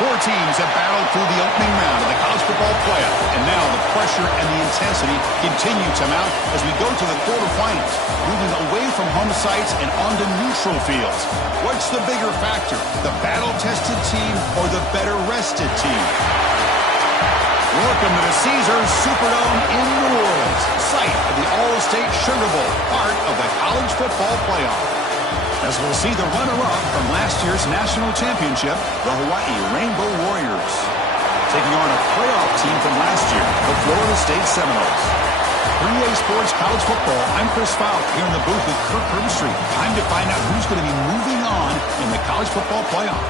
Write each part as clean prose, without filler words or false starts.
Four teams have battled through the opening round of the college football playoff, and now the pressure and the intensity continue to mount as we go to the quarterfinals, moving away from home sites and onto neutral fields. What's the bigger factor, the battle-tested team or the better-rested team? Welcome to the Caesars Superdome in New Orleans, site of the All-State Sugar Bowl, part of the college football playoff. As we'll see the runner-up from last year's national championship, the Hawaii Rainbow Warriors, taking on a playoff team from last year, the Florida State Seminoles. For EA Sports College Football, I'm Chris Falk here in the booth with Kirk Herbstreit. Time to find out who's going to be moving on in the college football playoff.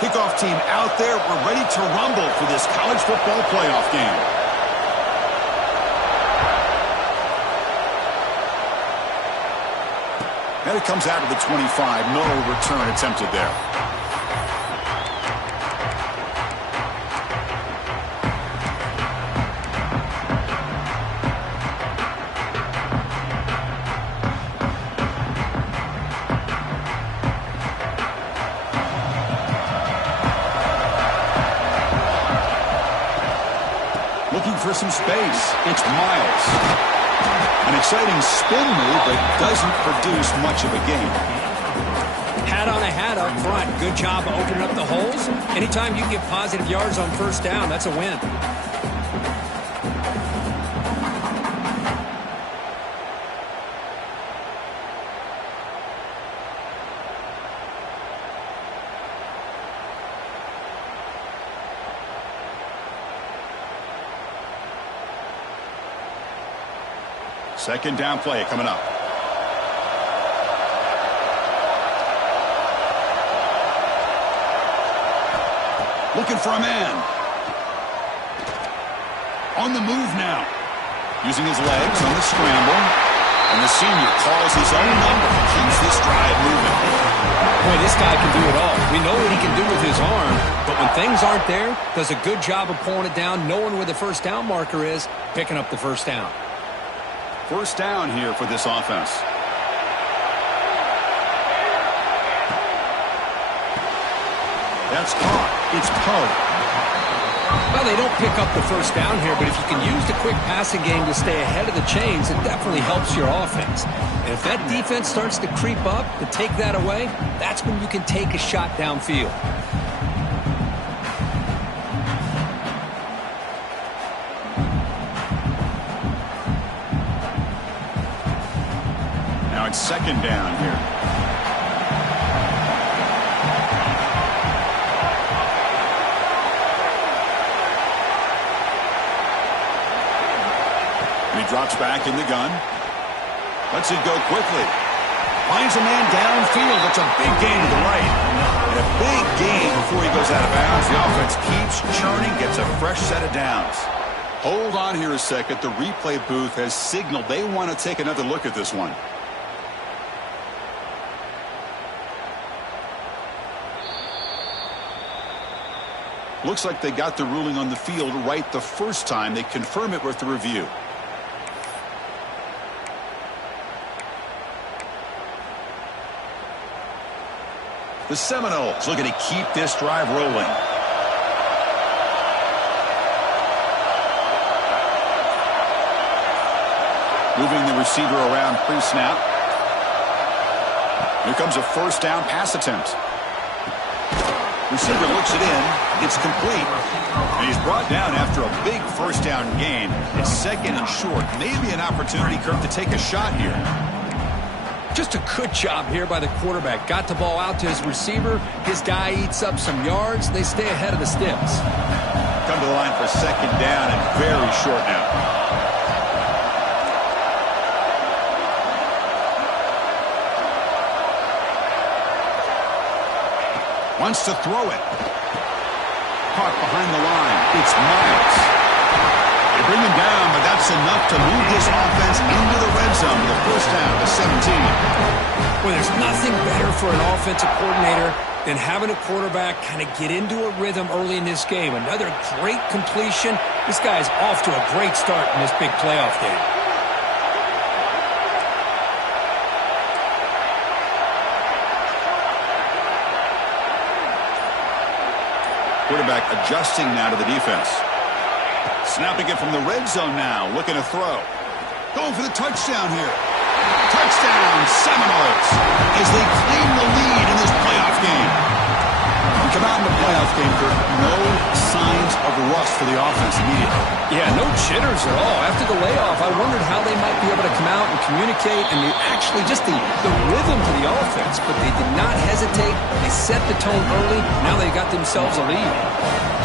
Kickoff team out there. We're ready to rumble for this college football playoff game. And it comes out of the 25. No return attempted there. Looking for some space. It's Miles. An exciting spin move, but doesn't produce much of a gain. Hat on a hat up front. Good job of opening up the holes. Anytime you get positive yards on first down, that's a win. Second down play coming up. Looking for a man. On the move now. Using his legs on the scramble. And the senior calls his own number. Keeps this drive moving. Boy, this guy can do it all. We know what he can do with his arm. But when things aren't there, does a good job of pulling it down, knowing where the first down marker is, picking up the first down. First down here for this offense. That's caught. It's Poe. Well, they don't pick up the first down here, but if you can use the quick passing game to stay ahead of the chains, it definitely helps your offense. And if that defense starts to creep up, to take that away, that's when you can take a shot downfield. Second down here. And he drops back in the gun. Lets it go quickly. Finds a man downfield. It's a big gain to the right. And a big gain before he goes out of bounds. The offense keeps churning, gets a fresh set of downs. Hold on here a second. The replay booth has signaled they want to take another look at this one. Looks like they got the ruling on the field right the first time. They confirm it with the review. The Seminoles looking to keep this drive rolling. Moving the receiver around pre-snap. Here comes a first down pass attempt. Receiver looks it in. It's complete. And he's brought down after a big first down gain. It's second and short. Maybe an opportunity, Kirk, to take a shot here. Just a good job here by the quarterback. Got the ball out to his receiver. His guy eats up some yards. They stay ahead of the sticks. Come to the line for second down and very short now. Wants to throw it. Caught behind the line. It's Miles. It bring him down, but that's enough to move this offense into the red zone with a first down to 17. Well, there's nothing better for an offensive coordinator than having a quarterback kind of get into a rhythm early in this game. Another great completion. This guy is off to a great start in this big playoff game. Quarterback adjusting now to the defense. Snapping it from the red zone now, looking to throw. Going for the touchdown here. Touchdown, Seminoles, as they claim the lead in this playoff game. We come out in the playoff game, Kurt, no signs of rust for the offense immediately. Yeah, no jitters at all. After the layoff, I wondered how they might be able to come out and communicate and actually just the rhythm to the offense. But they did not hesitate. They set the tone early. Now they got themselves a lead.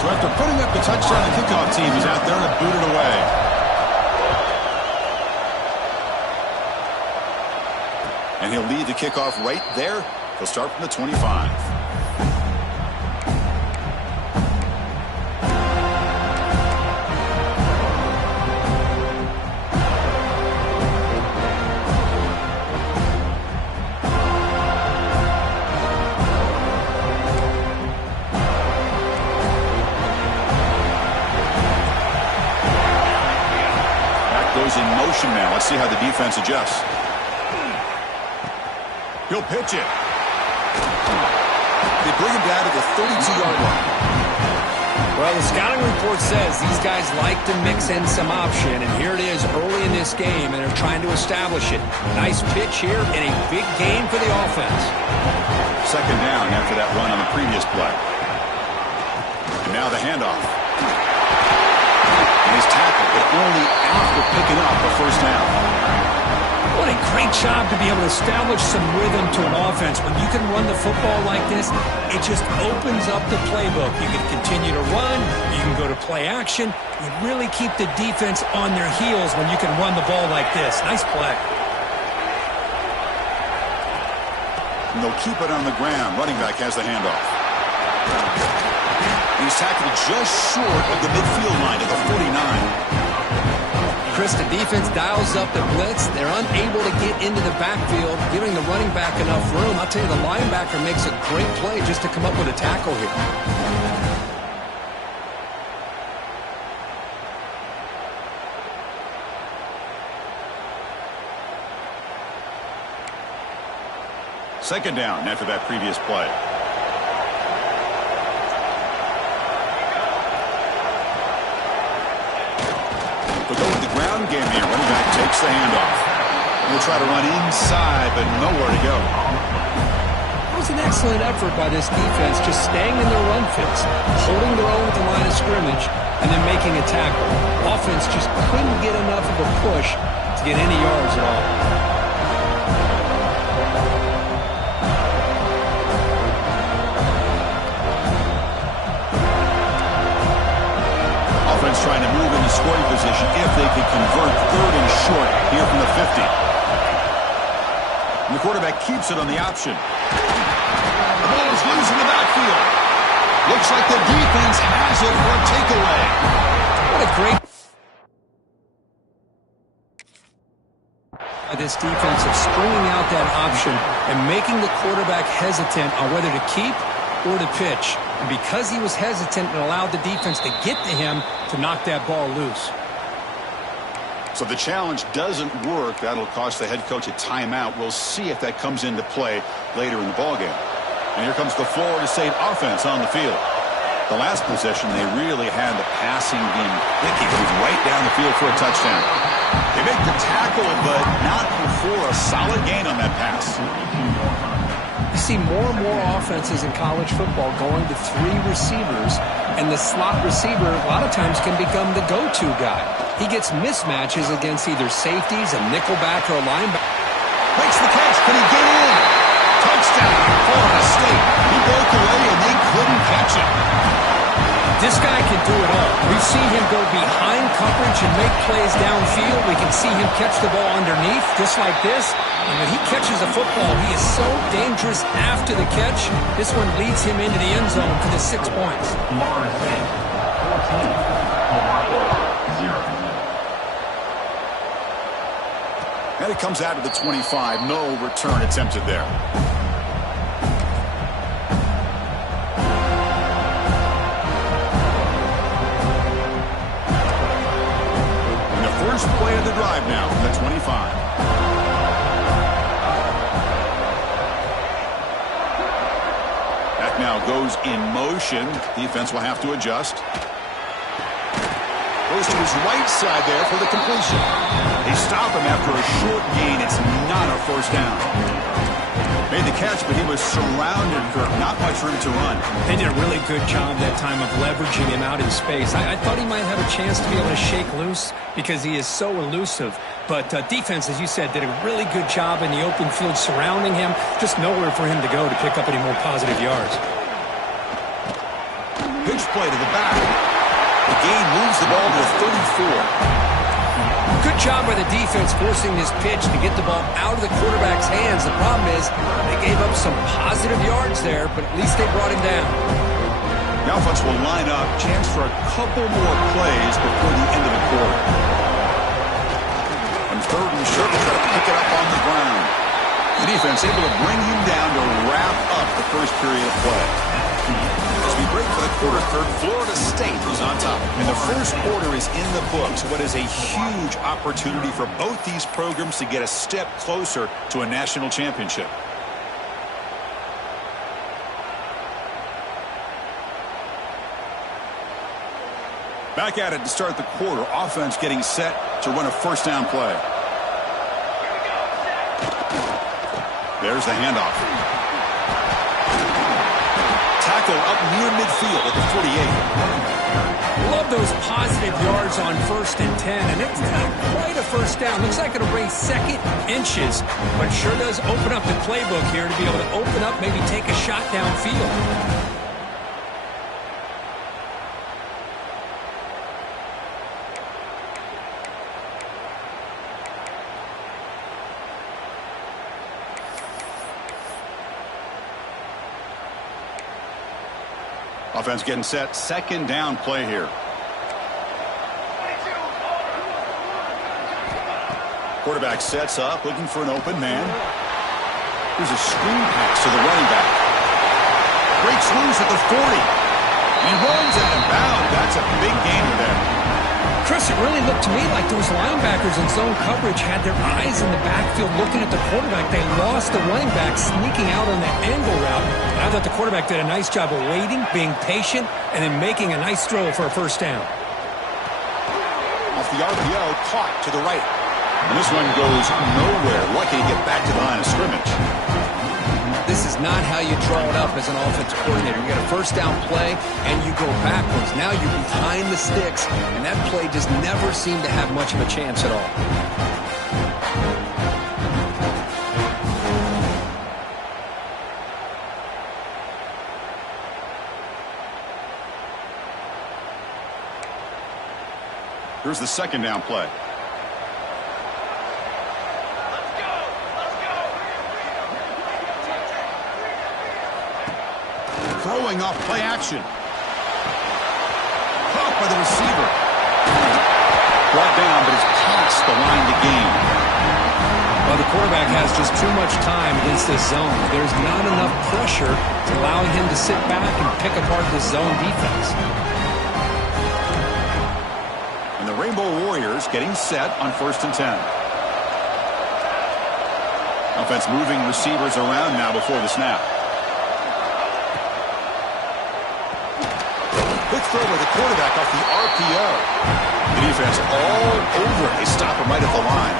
So after putting up the touchdown, the kickoff team is out there to boot it away. And he'll lead the kickoff right there. He'll start from the 25. Back goes in motion now. Let's see how the defense adjusts. He'll pitch it. They bring him down to the 32-yard line. Well, the scouting report says these guys like to mix in some option, and here it is early in this game, and they're trying to establish it. Nice pitch here in a big game for the offense. Second down after that run on the previous play. And now the handoff. And he's tackled, but only after picking up a first down. What a great job to be able to establish some rhythm to an offense. When you can run the football like this, it just opens up the playbook. You can continue to run. You can go to play action. You really keep the defense on their heels when you can run the ball like this. Nice play. And they'll keep it on the ground. Running back has the handoff. He's tackled just short of the midfield line at the 49. Chris, the defense dials up the blitz. They're unable to get into the backfield, giving the running back enough room. I'll tell you, the linebacker makes a great play just to come up with a tackle here. Second down after that previous play. But go with the ground game here. Running back takes the handoff. He'll try to run inside, but nowhere to go. It was an excellent effort by this defense, just staying in their run fits, holding their own at the line of scrimmage, and then making a tackle. Offense just couldn't get enough of a push to get any yards at all. Offense trying to move into scoring position if they could convert third and short here from the 50. And the quarterback keeps it on the option. The ball is loose in the backfield. Looks like the defense has it for a takeaway. What a great... This defense of stringing out that option and making the quarterback hesitant on whether to keep or to pitch. And because he was hesitant, it allowed the defense to get to him to knock that ball loose. So the challenge doesn't work. That'll cost the head coach a timeout. We'll see if that comes into play later in the ballgame. And here comes the Florida State offense on the field. The last possession, they really had the passing game clicking. It was right down the field for a touchdown. They make the tackle, but not before a solid gain on that pass. You see more and more offenses in college football going to three receivers, and the slot receiver a lot of times can become the go-to guy. He gets mismatches against either safeties, a nickelback, or a linebacker. Makes the catch. Can he get in? Touchdown, Florida State. He broke away, and they couldn't catch him. This guy can do it all. We've seen him go behind coverage and make plays downfield. We can see him catch the ball underneath, just like this. And when he catches a football, he is so dangerous after the catch. This one leads him into the end zone for the 6 points. And it comes out of the 25. No return attempted there. And the first play of the drive now from the 25. That now goes in motion. Defense will have to adjust. Goes to his right side there for the completion. They stop him after a short gain. It's not a first down. Made the catch, but he was surrounded for not much room to run. They did a really good job that time of leveraging him out in space. I thought he might have a chance to be able to shake loose because he is so elusive. But defense, as you said, did a really good job in the open field surrounding him. Just nowhere for him to go to pick up any more positive yards. Pitch play to the back. The gain moves the ball to the 34. Good job by the defense forcing this pitch to get the ball out of the quarterback's hands. The problem is they gave up some positive yards there, but at least they brought him down. The offense will line up. Chance for a couple more plays before the end of the quarter. On third and short, try to pick it up on the ground. The defense able to bring him down to wrap up the first period of play. As we break for the quarter third, Florida State is on top. And the first quarter is in the books. What is a huge opportunity for both these programs to get a step closer to a national championship. Back at it to start the quarter. Offense getting set to run a first down play. There's the handoff. Tackle up near midfield at the 48. Love those positive yards on 1st and 10, and it's not quite a first down. Looks like it'll raise second inches, but sure does open up the playbook here to be able to open up, maybe take a shot downfield. Offense getting set. Second down play here. Quarterback sets up, looking for an open man. Here's a screen pass to the running back. Breaks loose at the 40. He runs out of bounds. That's a big gainer there. Chris, it really looked to me like those linebackers in zone coverage had their eyes in the backfield looking at the quarterback. They lost the running back sneaking out on that angle route. And I thought the quarterback did a nice job of waiting, being patient, and then making a nice throw for a first down. Off the RPO, caught to the right. And this one goes nowhere. Lucky to get back to the line of scrimmage. This is not how you draw it up as an offensive coordinator. You get a first down play, and you go backwards. Now you're behind the sticks, and that play just never seemed to have much of a chance at all. Here's the second down play. Throwing off play action. Caught by the receiver. Brought down, but is past the line to gain. Well, the quarterback has just too much time against this zone. There's not enough pressure to allowing him to sit back and pick apart this zone defense. And the Rainbow Warriors getting set on 1st and 10. Offense moving receivers around now before the snap. Quick throw by the quarterback off the RPO. The defense all over. They stop him right at the line.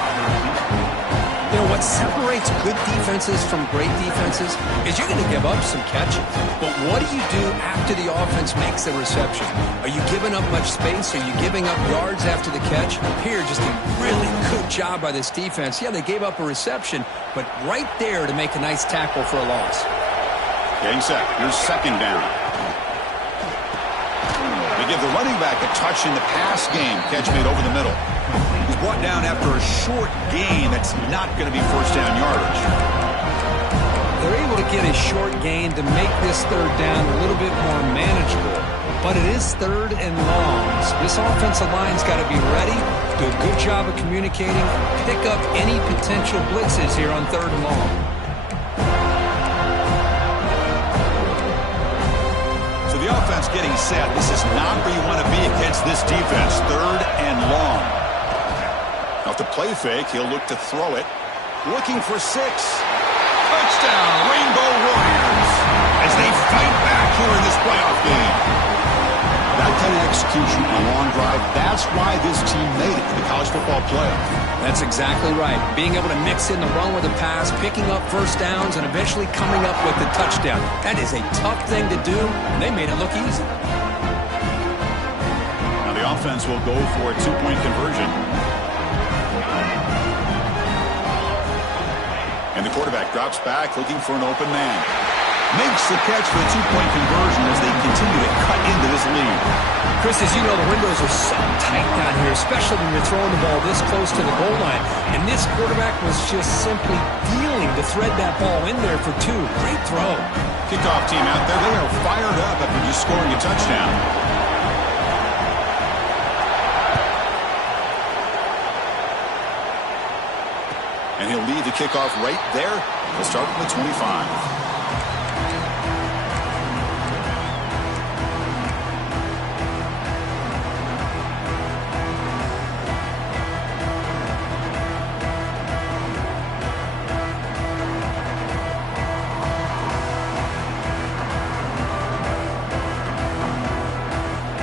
You know, what separates good defenses from great defenses is you're going to give up some catches. But what do you do after the offense makes the reception? Are you giving up much space? Are you giving up yards after the catch? Here, just a really good job by this defense. Yeah, they gave up a reception, but right there to make a nice tackle for a loss. Getting set. Here's second down. They give the running back a touch in the pass game. Catch made over the middle. He's brought down after a short gain. That's not going to be first down yardage. They're able to get a short gain to make this third down a little bit more manageable. But it is 3rd and long. So this offensive line's got to be ready do a good job of communicating, pick up any potential blitzes here on 3rd and long. So the offense getting set. This is not where you want to be against this defense. 3rd and long. Off the play fake, he'll look to throw it. Looking for 6. Touchdown, Rainbow Warriors, as they fight back here in this playoff game. That kind of execution on a long drive, that's why this team made it to the college football playoff. That's exactly right. Being able to mix in the run with the pass, picking up first downs, and eventually coming up with the touchdown. That is a tough thing to do, and they made it look easy. Now the offense will go for a 2-point conversion. And the quarterback drops back, looking for an open man. Makes the catch for a 2-point conversion as they continue to cut into this lead. Chris, as you know, the windows are so tight down here, especially when you're throwing the ball this close to the goal line. And this quarterback was just simply dealing to thread that ball in there for 2. Great throw. Kickoff team out there, they are fired up after just scoring a touchdown. And he'll lead the kickoff right there. He'll start from the 25.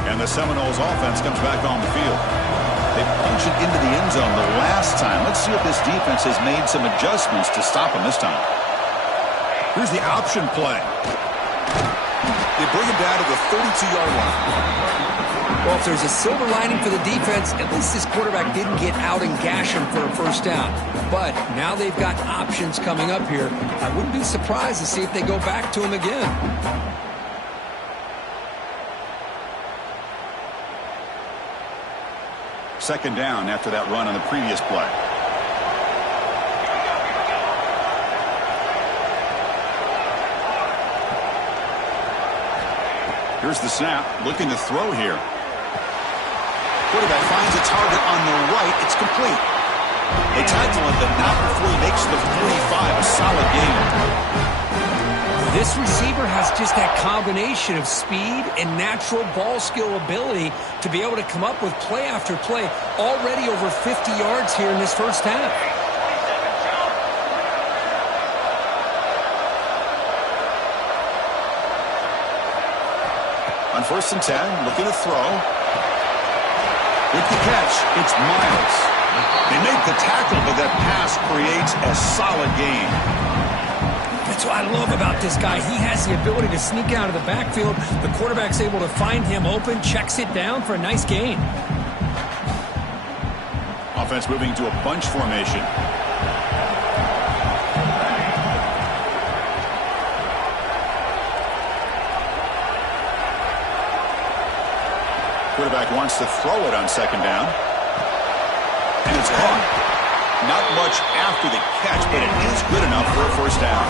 And the Seminoles offense comes back on the field. They punched it into the end zone the last time. Let's see if this defense has made some adjustments to stop them this time. Here's the option play. They bring him down to the 32-yard line. Well, if there's a silver lining for the defense, at least this quarterback didn't get out and gash him for a first down. But now they've got options coming up here. I wouldn't be surprised to see if they go back to him again. Second down after that run on the previous play. Here's the snap, looking to throw here. Quarterback finds a target on the right. It's complete. They tackle him, but not before he makes the 45. A solid game. This receiver has just that combination of speed and natural ball skill ability to be able to come up with play after play. Already over 50 yards here in this first half. On 1st and 10, looking to throw. With the catch, it's Miles. They make the tackle, but that pass creates a solid gain. That's what I love about this guy. He has the ability to sneak out of the backfield. The quarterback's able to find him open, checks it down for a nice gain. Offense moving to a bunch formation. Quarterback wants to throw it on 2nd down. And it's caught. Not much after the catch, but it is good enough for a first down.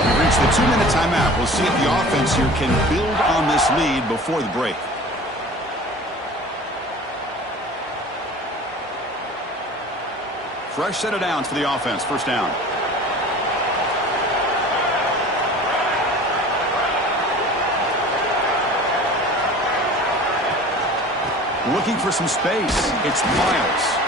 We've reached the 2-minute timeout. We'll see if the offense here can build on this lead before the break. Fresh set of downs for the offense. First down. Looking for some space. It's Miles.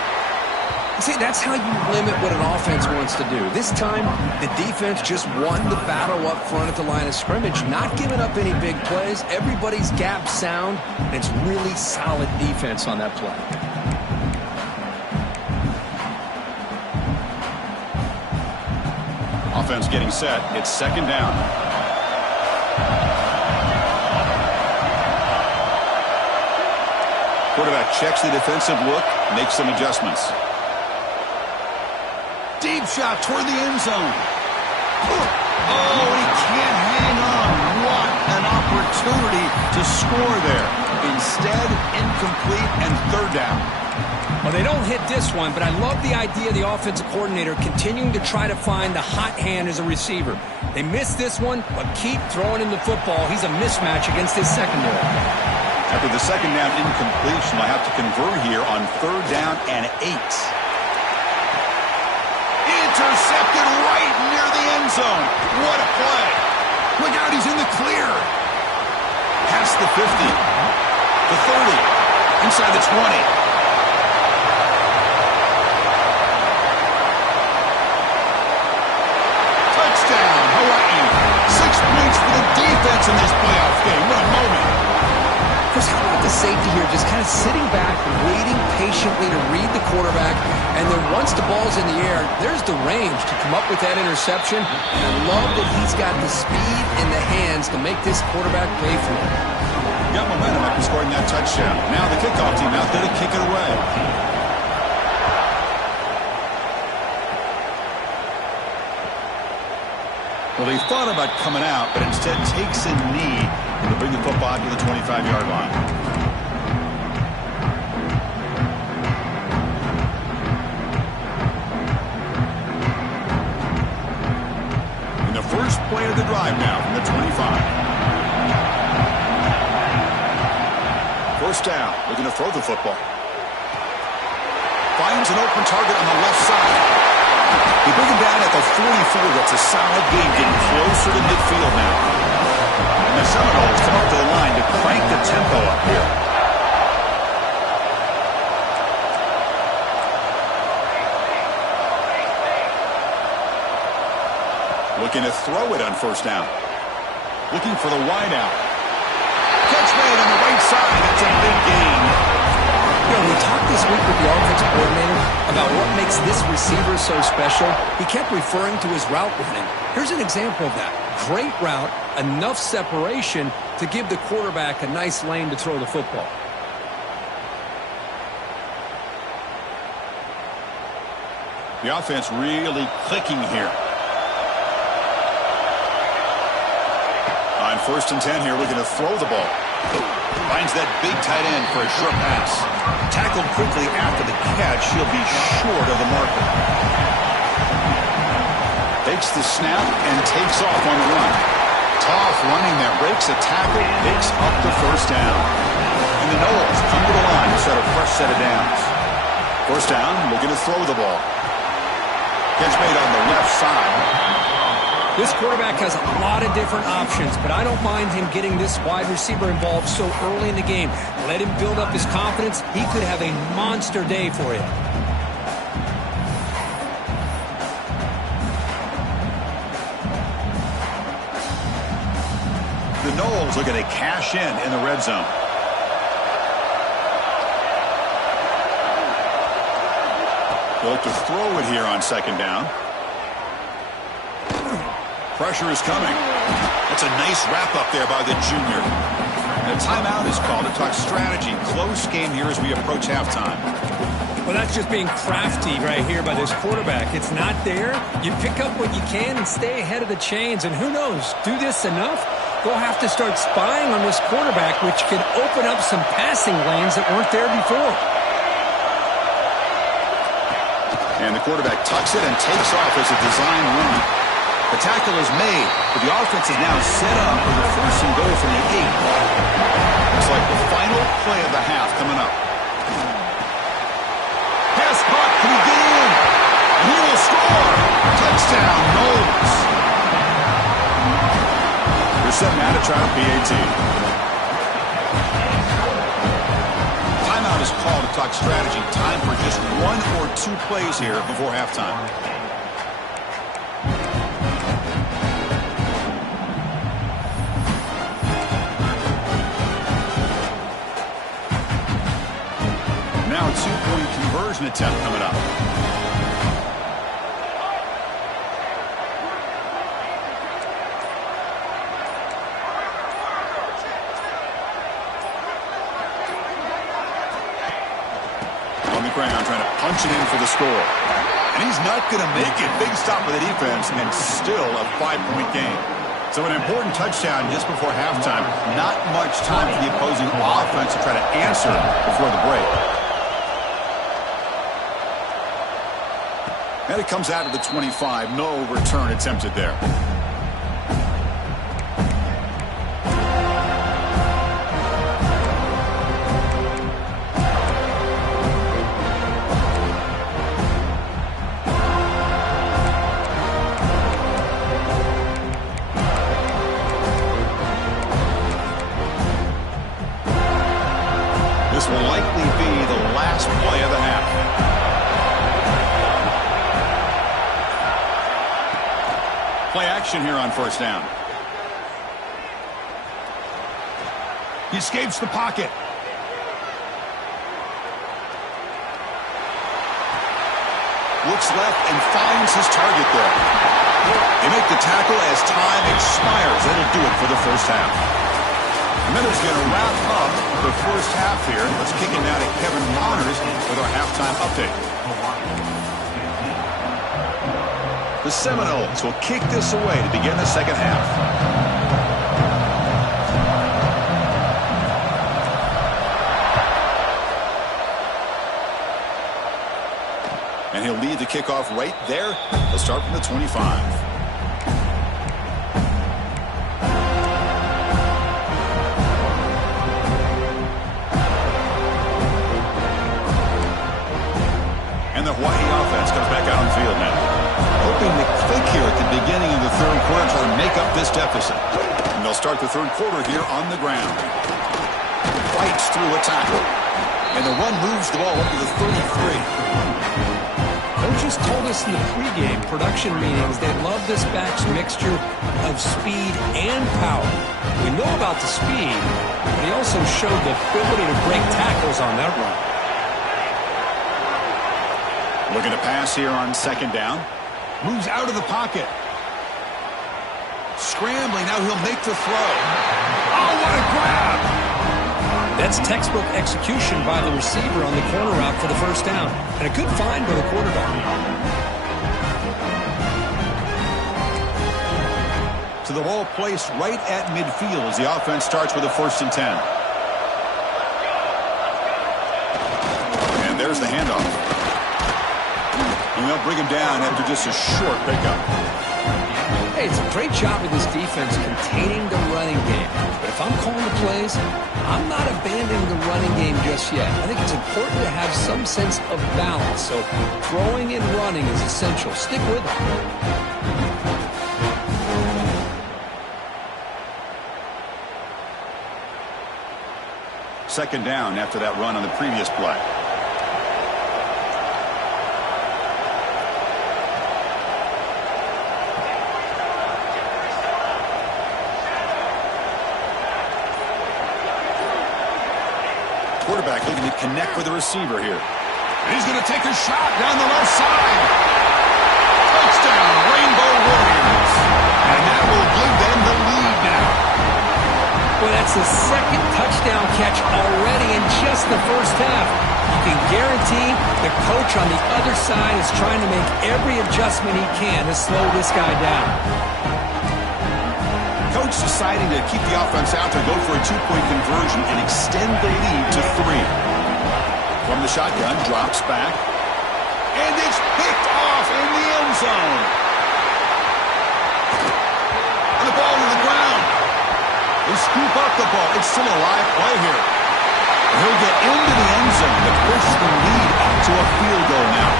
See, that's how you limit what an offense wants to do. This time, the defense just won the battle up front at the line of scrimmage, not giving up any big plays. Everybody's gap sound, and it's really solid defense on that play. Offense getting set. It's 2nd down. Quarterback checks the defensive look, makes some adjustments. Deep shot toward the end zone. Oh, he can't hang on. What an opportunity to score there. Instead, incomplete and 3rd down. Well, they don't hit this one, but I love the idea of the offensive coordinator continuing to try to find the hot hand as a receiver. They missed this one, but keep throwing him the football. He's a mismatch against his secondary. After the second down incompletion, I have to convert here on 3rd down and 8. Intercepted right near the end zone. What a play. Look out, he's in the clear. Past the 50. The 30. Inside the 20. Touchdown, Hawaii. 6 points for the defense in this playoff game. What a moment. Chris, how about the safety here just kind of sitting back, waiting patiently to read the quarterback, and then once the ball's in the air, there's the range to come up with that interception. And I love that he's got the speed in the hands to make this quarterback pay for it. Got momentum after scoring that touchdown. Now the kickoff team out there to kick it away. Well, he thought about coming out, but instead takes a knee to bring the football to the 25-yard line. In the first play of the drive now from the 25. First down, looking to throw the football. Finds an open target on the left side. They bring him down at the 44. That's a solid gain, getting closer to midfield now. And the Seminoles come up to the line to crank the tempo up here. Looking to throw it on first down. Looking for the wide out. Catch made on the right side. That's a big gain. You know, we talked this week with the offensive coordinator about what makes this receiver so special. He kept referring to his route running. Here's an example of that. Great route, enough separation to give the quarterback a nice lane to throw the football. The offense really clicking here. On 1st and 10 here, looking to throw the ball. Finds that big tight end for a short pass. Tackled quickly after the catch. He'll be short of the marker. Takes the snap and takes off on the run. Tough running there. Breaks a tackle. Picks up the first down. And the Noles come to the line to set a fresh set of downs. First down, looking to throw the ball. Catch made on the left side. This quarterback has a lot of different options, but I don't mind him getting this wide receiver involved so early in the game. Let him build up his confidence. He could have a monster day for you. The Noles looking to cash in the red zone. They'll look to throw it here on 2nd down. Pressure is coming. That's a nice wrap-up there by the junior. And a timeout is called to talk strategy. Close game here as we approach halftime. Well, that's just being crafty right here by this quarterback. It's not there. You pick up what you can and stay ahead of the chains. And who knows, do this enough, they'll have to start spying on this quarterback, which can open up some passing lanes that weren't there before. And the quarterback tucks it and takes off as a design run. The tackle is made, but the offense is now set up for the 1st and goal from the 8. Looks like the final play of the half coming up. Pass caught, can he get in? And he will score! Touchdown, Noles! They're setting out to try a PAT. Timeout is called to talk strategy. Time for just 1 or 2 plays here before halftime. Now a 2-point conversion attempt coming up. On the ground, trying to punch it in for the score. And he's not going to make it. Big stop by the defense, and still a 5-point game. So an important touchdown just before halftime. Not much time for the opposing offense to try to answer before the break. And it comes out of the 25. No return attempted there. This will likely be the last play of the half. Play action here on first down. He escapes the pocket. Looks left and finds his target there. They make the tackle as time expires. That'll do it for the first half. Miller's going to wrap up the first half here. Let's kick it now to Kevin Monners with our halftime update. The Seminoles will kick this away to begin the second half. And he'll lead the kickoff right there. They'll start from the 25. And the Hawaii offense comes back out on the field now. Hoping to click here at the beginning of the third quarter, trying to make up this deficit. And they'll start the third quarter here on the ground. Fights through a tackle. And the run moves the ball up to the 33. Coaches told us in the pregame production meetings they love this back's mixture of speed and power. We know about the speed, but he also showed the ability to break tackles on that run. Looking to pass here on second down. Moves out of the pocket. Scrambling, now he'll make the throw. Oh, what a grab! That's textbook execution by the receiver on the corner route for the first down. And a good find by the quarterback. So the ball placed right at midfield as the offense starts with a 1st and 10. And there's the handoff. And they'll bring him down after just a short pickup. Hey, it's a great job of this defense containing the running game. But if I'm calling the plays, I'm not abandoning the running game just yet. I think it's important to have some sense of balance. So throwing and running is essential. Stick with it. Second down after that run on the previous play. Quarterback looking to connect with the receiver here. And he's going to take a shot down the left side. Touchdown, Rainbow Warriors. And that will give them the lead now. Well, that's the second touchdown catch already in just the first half. You can guarantee the coach on the other side is trying to make every adjustment he can to slow this guy down. Coach deciding to keep the offense out there, go for a 2-point conversion and extend the lead to 3. From the shotgun, drops back. And it's picked off in the end zone. And the ball to the ground. They scoop up the ball. It's still a live play here. And he'll get into the end zone to push the lead up to a field goal now.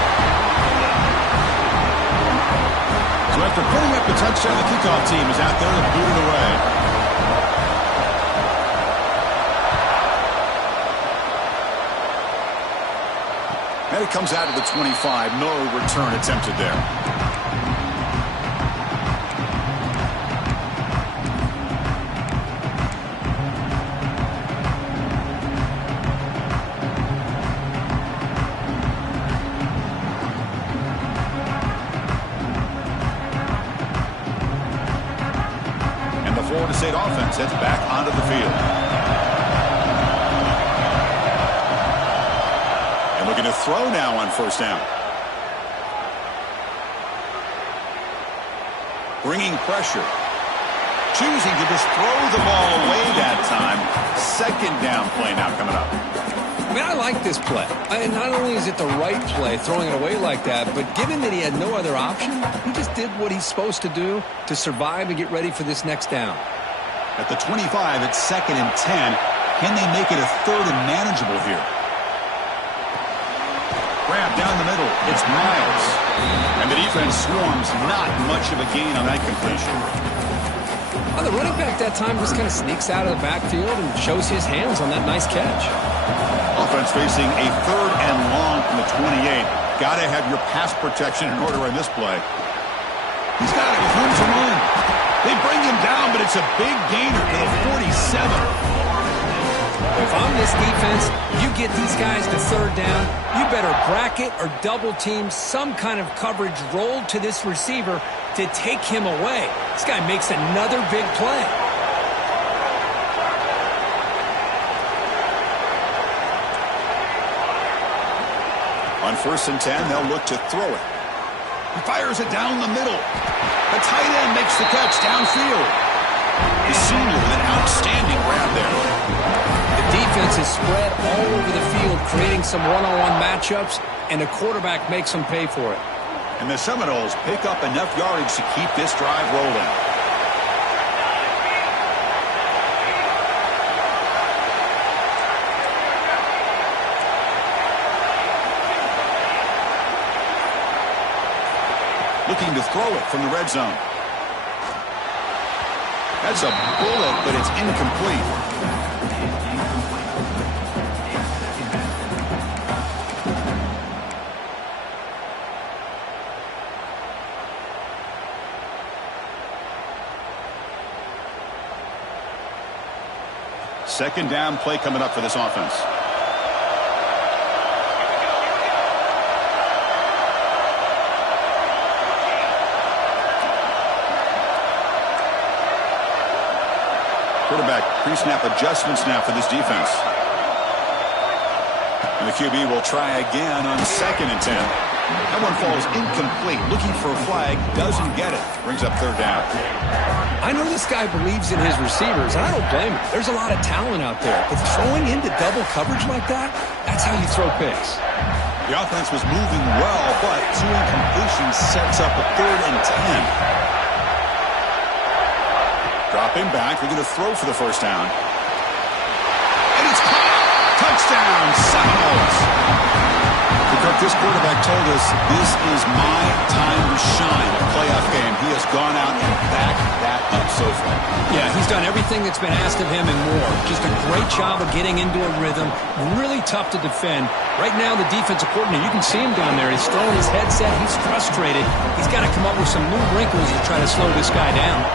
So after putting up the touchdown, the kickoff team is out there to boot it away. And it comes out of the 25. No return attempted there. Florida State offense heads back onto the field. And looking to throw now on first down. Bringing pressure. Choosing to just throw the ball away that time. Second down play now coming up. I mean, I like this play. Not only is it the right play, throwing it away like that, but given that he had no other option, he just did what he's supposed to do to survive and get ready for this next down. At the 25, it's 2nd and 10. Can they make it a 3rd and manageable here? Grab down the middle. It's Miles. And the defense swarms. Not much of a gain on that completion. Well, the running back that time just kind of sneaks out of the backfield and shows his hands on that nice catch. Offense facing a 3rd and long from the 28. Got to have your pass protection in order on this play. He's got it with room to run. They bring him down, but it's a big gainer to the 47. If I'm this defense, you get these guys to 3rd down, you better bracket or double team some kind of coverage rolled to this receiver to take him away. This guy makes another big play. On 1st and 10, they'll look to throw it. He fires it down the middle. The tight end makes the catch downfield. The senior with an outstanding grab there. The defense is spread all over the field, creating some one-on-one matchups, and the quarterback makes them pay for it. And the Seminoles pick up enough yardage to keep this drive rolling. Looking to throw it from the red zone. That's a bullet, but it's incomplete. Second down play coming up for this offense. Quarterback pre-snap adjustments now for this defense. And the QB will try again on 2nd and 10. That one falls incomplete. Looking for a flag, doesn't get it. Brings up 3rd down. I know this guy believes in his receivers, and I don't blame him. There's a lot of talent out there. But throwing into double coverage like that, that's how you throw picks. The offense was moving well, but 2 incompletions sets up a 3rd and 10. Dropping back, we're going to throw for the 1st down. And it's caught! Touchdown, Seminoles! This quarterback told us this is my time to shine. A playoff game. He has gone out and backed that up so far. Yeah, he's done everything that's been asked of him and more. Just a great job of getting into a rhythm. Really tough to defend. Right now, the defensive coordinator, you can see him down there. He's throwing his headset. He's frustrated. He's got to come up with some new wrinkles to try to slow this guy down.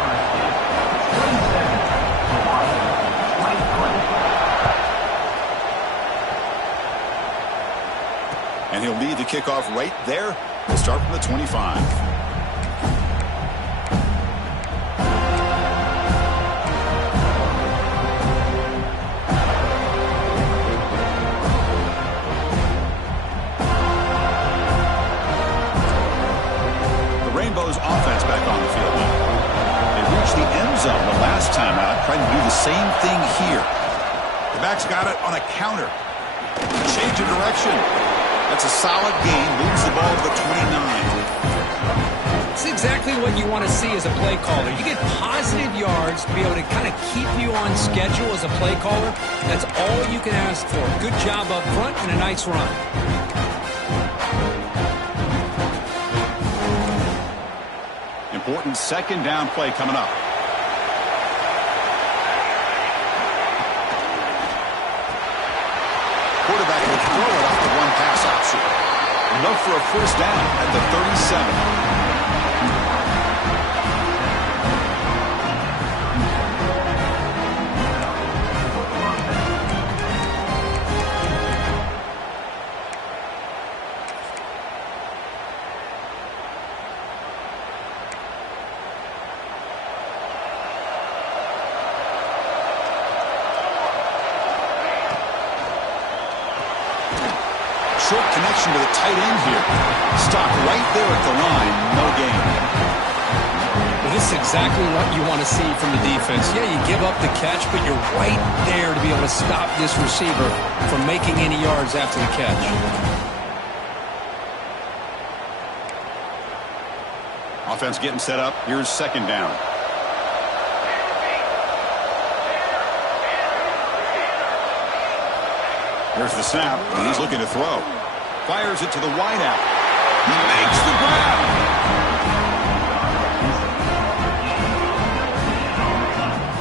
And he'll lead the kickoff right there. We'll start from the 25. The Rainbows offense back on the field now. They reached the end zone the last time out, trying to do the same thing here. The back's got it on a counter. Change of direction. That's a solid gain. Moves the ball to the 29. It's exactly what you want to see as a play caller. You get positive yards to be able to kind of keep you on schedule as a play caller. That's all you can ask for. Good job up front and a nice run. Important 2nd down play coming up. Quarterback will throw it off the one pass option. Enough for a 1st down at the 37. Short connection to the tight end here. Stopped right there at the line. No gain. Well, this is exactly what you want to see from the defense. Yeah, you give up the catch, but you're right there to be able to stop this receiver from making any yards after the catch. Offense getting set up. Here's 2nd down. Here's the snap, and he's looking to throw. Fires it to the wideout. He makes the grab.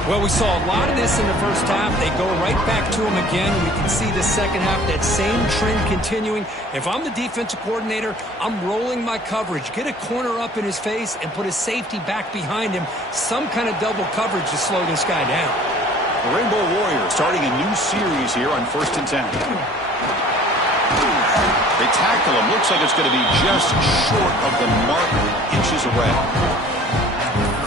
Well, we saw a lot of this in the first half. They go right back to him again. We can see the second half, that same trend continuing. If I'm the defensive coordinator, I'm rolling my coverage. Get a corner up in his face and put his safety back behind him. Some kind of double coverage to slow this guy down. The Rainbow Warriors starting a new series here on 1st and 10. They tackle him. Looks like it's going to be just short of the mark, inches away.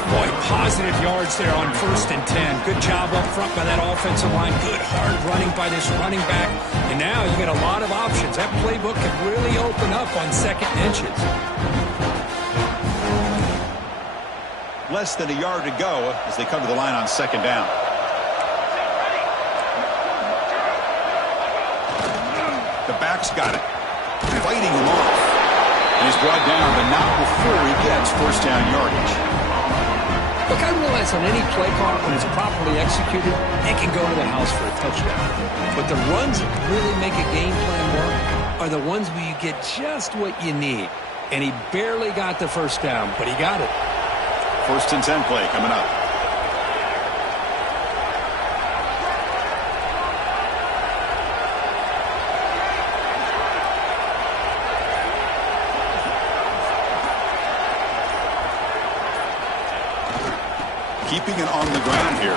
Boy, positive yards there on 1st and 10. Good job up front by that offensive line. Good hard running by this running back. And now you get a lot of options. That playbook can really open up on 2nd and inches. Less than a yard to go as they come to the line on 2nd down. The back's got it. Fighting him off. And he's brought down, but not before he gets 1st down yardage. Look, I realize on any play call, when it's properly executed, it can go to the house for a touchdown. But the runs that really make a game plan work are the ones where you get just what you need. And he barely got the 1st down, but he got it. 1st and 10 play coming up. Keeping it on the ground here.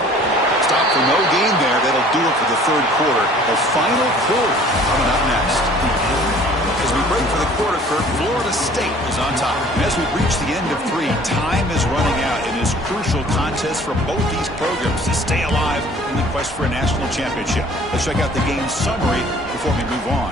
Stop for no gain there. That'll do it for the 3rd quarter. The final quarter coming up next. As we break for the quarter, Florida State is on top. And as we reach the end of 3, time is running out in this crucial contest for both these programs to stay alive in the quest for a national championship. Let's check out the game summary before we move on.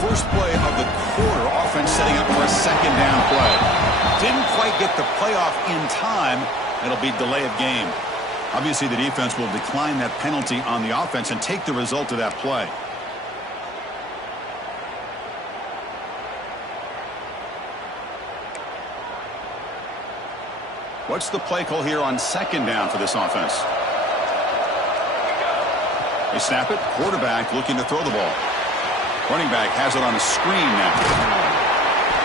First play of the quarter, offense setting up for a 2nd down play. Didn't quite get the playoff in time. It'll be delay of game. Obviously, the defense will decline that penalty on the offense and take the result of that play. What's the play call here on 2nd down for this offense? They snap it. Quarterback looking to throw the ball. Running back has it on a screen now.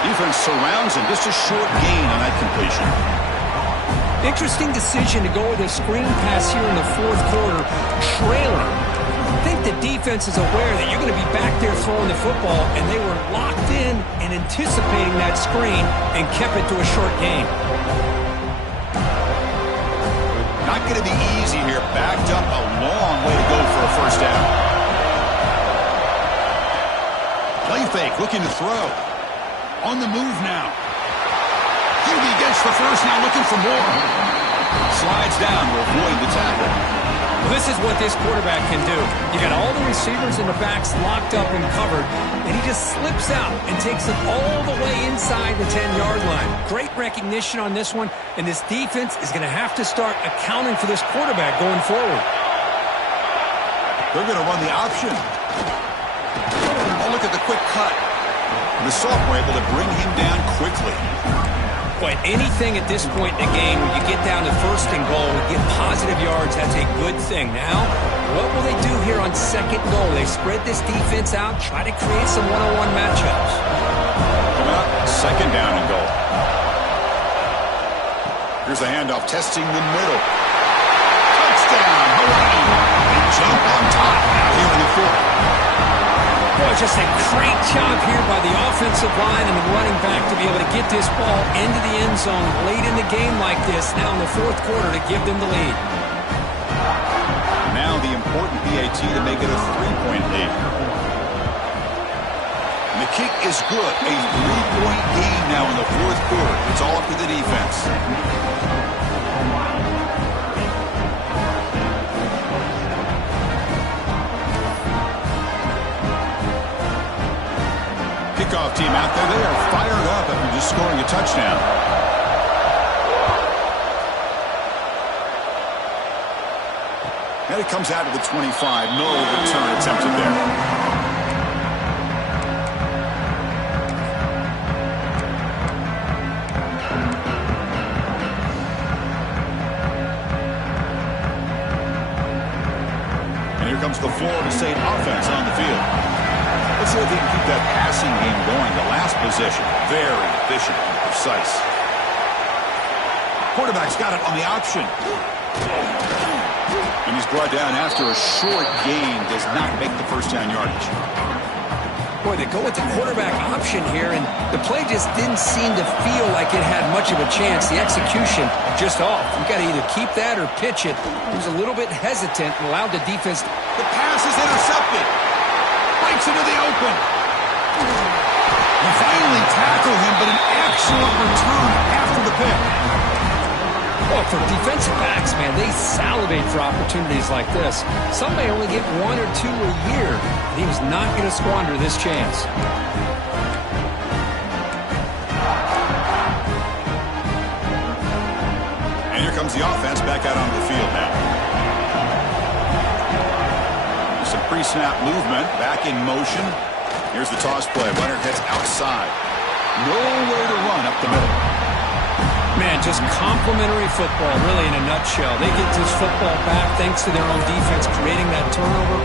Defense surrounds him. Just a short gain on that completion. Interesting decision to go with a screen pass here in the 4th quarter, trailing. I think the defense is aware that you're going to be back there throwing the football, and they were locked in and anticipating that screen and kept it to a short gain. Not going to be easy here. Backed up a long way to go for a 1st down. Play fake, looking to throw. On the move now. QB gets the 1st, now looking for more. Slides down to avoid the tackle. Well, this is what this quarterback can do. You got all the receivers and the backs locked up and covered, and he just slips out and takes it all the way inside the 10-yard line. Great recognition on this one, and this defense is going to have to start accounting for this quarterback going forward. They're going to run the option. Look at the quick cut. The sophomore able to bring him down quickly. Boy, anything at this point in the game when you get down to 1st and goal and get positive yards, that's a good thing. Now, what will they do here on 2nd goal? They spread this defense out, try to create some one-on-one matchups. Coming up, 2nd down and goal. Here's the handoff, testing the middle. Touchdown, Hawaii. They jump on top now here in the 4th. Boy, just a great job here by the offensive line and the running back to be able to get this ball into the end zone late in the game like this, now in the 4th quarter to give them the lead. Now the important PAT to make it a 3-point lead. And the kick is good. A 3-point game now in the 4th quarter. It's all up to the defense. Kickoff team out there. They are fired up after just scoring a touchdown. And it comes out to the 25. No return attempted there. And here comes the Florida State offense on the field. Let's see if they can keep that passing game going. The last possession, very efficient and precise. Quarterback's got it on the option. And he's brought down after a short gain. Does not make the first down yardage. Boy, they go with the quarterback option here, and the play just didn't seem to feel like it had much of a chance. The execution just off. You got to either keep that or pitch it. He was a little bit hesitant and allowed the defense. The pass is intercepted. Breaks into the open. They finally tackle him, but an excellent return after the pick. Well, for defensive backs, man, they salivate for opportunities like this. Some may only get 1 or 2 a year. He was not going to squander this chance. And here comes the offense back out onto the field now. Some pre-snap movement, back in motion. Here's the toss play. Leonard heads outside. Nowhere to run up the middle. Man, just complimentary football, really, in a nutshell. They get this football back thanks to their own defense, creating that turnover,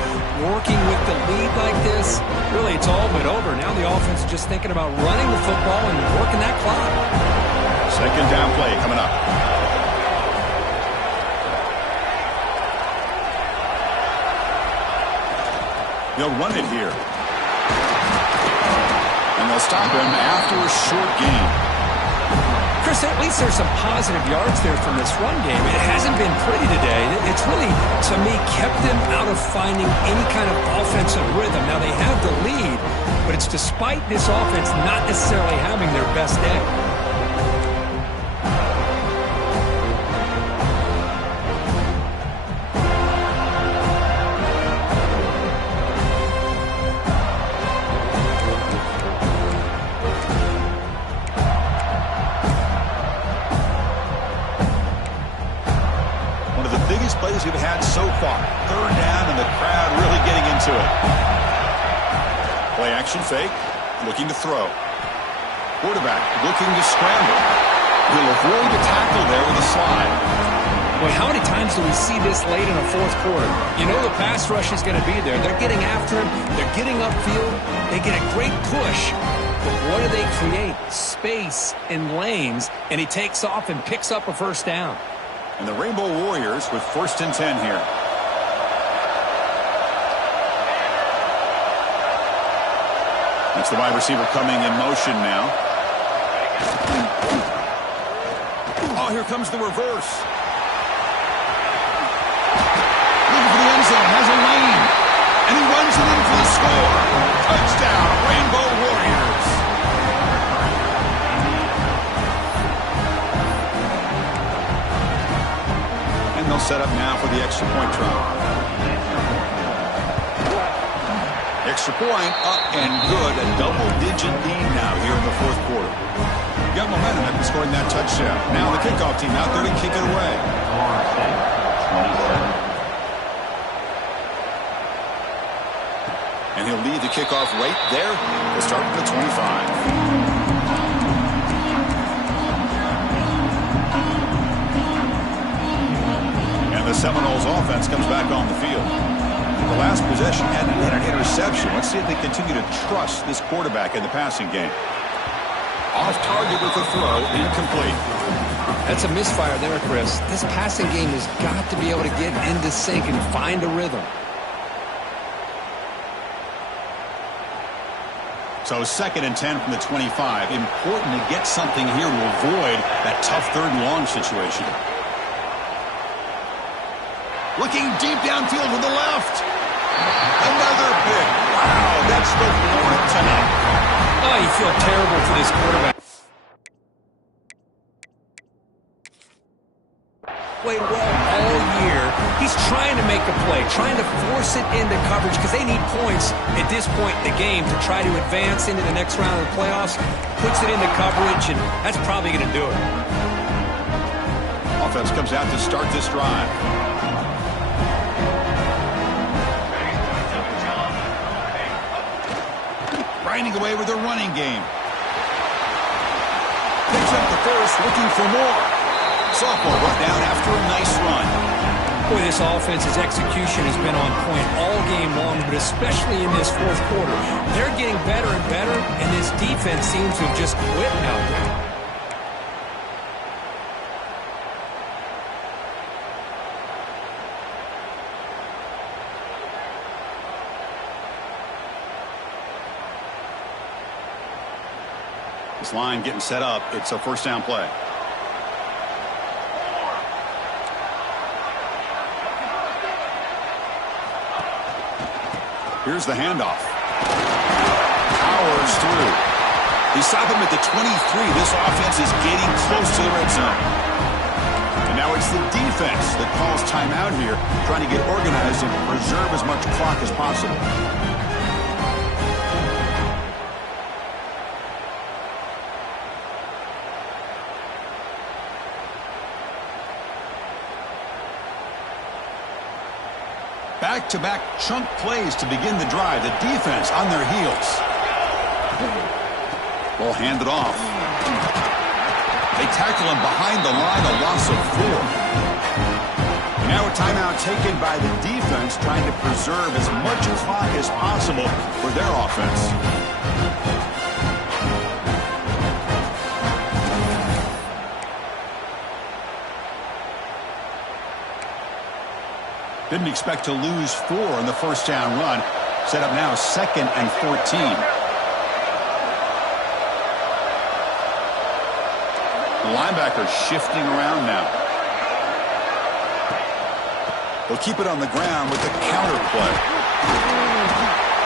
working with the lead like this. Really, it's all but over. Now the offense is just thinking about running the football and working that clock. Second down play coming up. They'll run it here. And they'll stop him after a short gain. Chris, at least there's some positive yards there from this run game. It hasn't been pretty today. It's really, to me, kept them out of finding any kind of offensive rhythm. Now, they have the lead, but it's despite this offense not necessarily having their best day. Plays we've had so far. Third down and the crowd really getting into it. Play action fake. Looking to throw. Quarterback looking to scramble. He'll avoid the tackle there with a slide. Boy, how many times do we see this late in the fourth quarter? You know the pass rush is going to be there. They're getting after him. They're getting upfield. They get a great push. But what do they create? Space and lanes. And he takes off and picks up a first down. And the Rainbow Warriors with 1st and 10 here. That's the wide receiver coming in motion now. Oh, here comes the reverse. Looking for the end zone, has a lane. And he runs it in for the score. Touchdown, Rainbow Warriors. They'll set up now for the extra point try. Extra point up and good. A double-digit lead now here in the fourth quarter. Got momentum after scoring that touchdown. Now the kickoff team out there to kick it away. And he'll lead the kickoff right there. We'll start from the 25. The Seminoles offense comes back on the field. The last possession had an interception. Let's see if they continue to trust this quarterback in the passing game. Off target with the throw, incomplete. That's a misfire there, Chris. This passing game has got to be able to get into sync and find a rhythm. So 2nd and 10 from the 25. Important to get something here to avoid that tough 3rd and long situation. Looking deep downfield to the left. Another pick. Wow, that's the 4th tonight. Oh, you feel terrible for this quarterback. Played well all year. He's trying to make a play, trying to force it into coverage because they need points at this point in the game to try to advance into the next round of the playoffs. Puts it into coverage, and that's probably going to do it. Offense comes out to start this drive. Grinding away with a running game. Picks up the first, looking for more. Sophomore brought down after a nice run. Boy, this offense's execution has been on point all game long, but especially in this fourth quarter. They're getting better and better, and this defense seems to have just quit out there. This line getting set up. It's a first down play. Here's the handoff. Powers through. They stop him at the 23. This offense is getting close to the red zone. And now it's the defense that calls timeout here, trying to get organized and preserve as much clock as possible. Back-to-back chunk plays to begin the drive. The defense on their heels. Ball handed off. They tackle him behind the line, a loss of 4. And now a timeout taken by the defense, trying to preserve as much clock as possible for their offense. Didn't expect to lose 4 in the first down run. Set up now 2nd and 14. The linebacker shifting around now. They'll keep it on the ground with the counter play.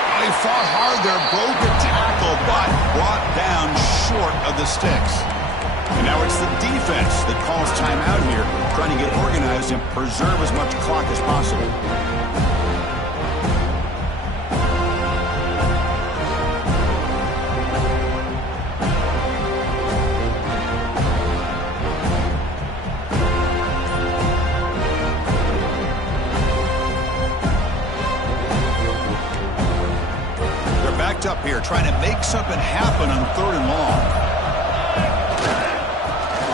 Oh, he fought hard there, broke a tackle, but brought down short of the sticks. And now it's the defense that calls timeout here, trying to get organized and preserve as much clock as possible. They're backed up here, trying to make something happen on 3rd and long.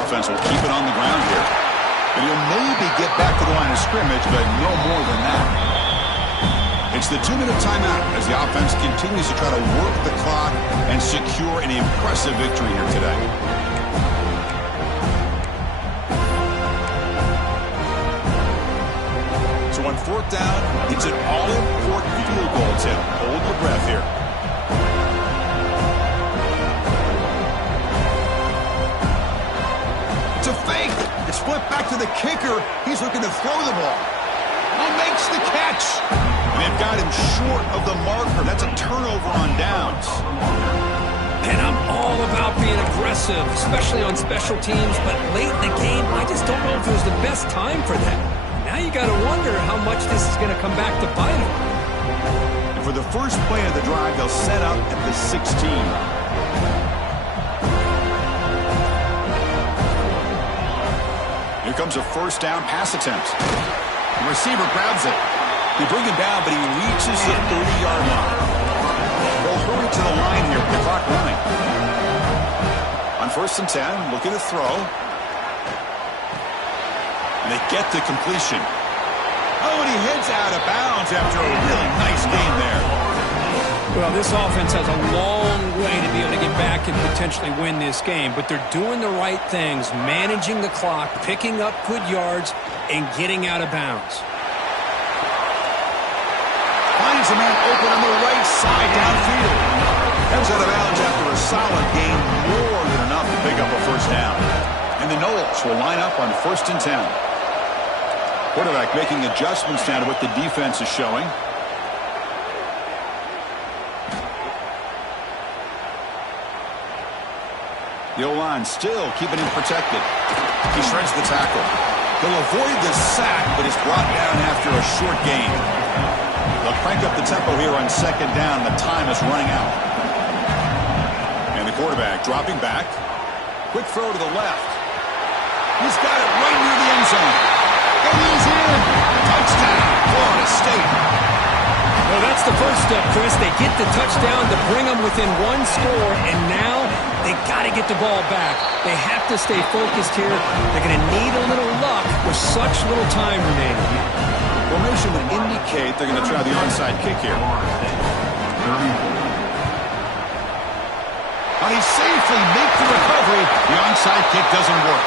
Offense will keep it on the ground here. And he'll maybe get back to the line of scrimmage, but no more than that. It's the 2-minute timeout as the offense continues to try to work the clock and secure an impressive victory here today. So on 4th down, it's an all-important field goal attempt. Hold your breath here. It's a fake. It's flipped back to the kicker. He's looking to throw the ball. He makes the catch. And they've got him short of the marker. That's a turnover on downs. And I'm all about being aggressive, especially on special teams. But late in the game, I just don't know if it was the best time for that. Now you got to wonder how much this is going to come back to bite him. And for the first play of the drive, they'll set up at the 16. Here comes a first down pass attempt. The receiver grabs it. They bring him down, but he reaches the 30-yard line. They'll hurry to the line here with the clock running. On 1st and 10, looking to throw. And they get the completion. Oh, and he heads out of bounds after a really nice game there. Well, this offense has a long way to be able to get back and potentially win this game, but they're doing the right things, managing the clock, picking up good yards, and getting out of bounds. Finds a man open on the right side downfield. Heads out of bounds after a solid game, more than enough to pick up a first down. And the Noles will line up on 1st and 10. Quarterback making adjustments now to what the defense is showing. The O-line still keeping him protected. He shreds the tackle. He'll avoid the sack, but is brought down after a short gain. They'll crank up the tempo here on 2nd down. The time is running out. And the quarterback dropping back. Quick throw to the left. He's got it right near the end zone. And he's in. Touchdown, Florida State. Well, that's the first step Chris, they get the touchdown to bring them within one score, and now they got to get the ball back. They have to stay focused here. They're going to need a little luck with such little time remaining. Formation would indicate they're going to try the onside kick here. But he safely makes the recovery. The onside kick doesn't work.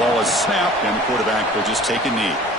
Ball is snapped, and the quarterback will just take a knee.